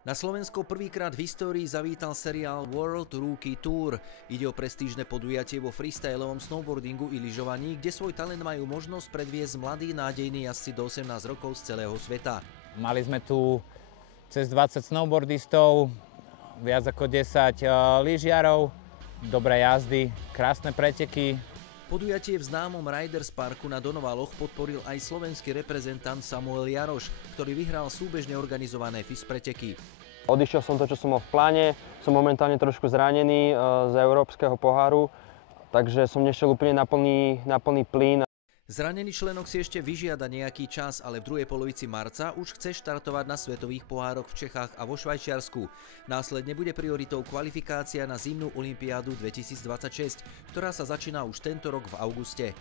Na Slovensko prvýkrát v histórii zavítal seriál World Rookie Tour. Ide o prestížne podujatie vo freestylovom snowboardingu i lyžovaní, kde svoj talent majú možnosť predviesť mladí nádejní jazdci do 18 rokov z celého sveta. Mali sme tu cez 20 snowboardistov, viac ako 10 lyžiarov, dobré jazdy, krásne preteky. Podujatie v známom Riders Parku na Donovaloch podporil aj slovenský reprezentant Samuel Jaroš, ktorý vyhral súbežne organizované FIS preteky. Odišiel som to, čo som mal v pláne, som momentálne trošku zranený z európskeho poháru, takže som nešiel úplne na plný plyn. Zranený členok si ešte vyžiada nejaký čas, ale v druhej polovici marca už chce štartovať na svetových pohároch v Čechách a vo Švajčiarsku. Následne bude prioritou kvalifikácia na zimnú olympiádu 2026, ktorá sa začína už tento rok v auguste.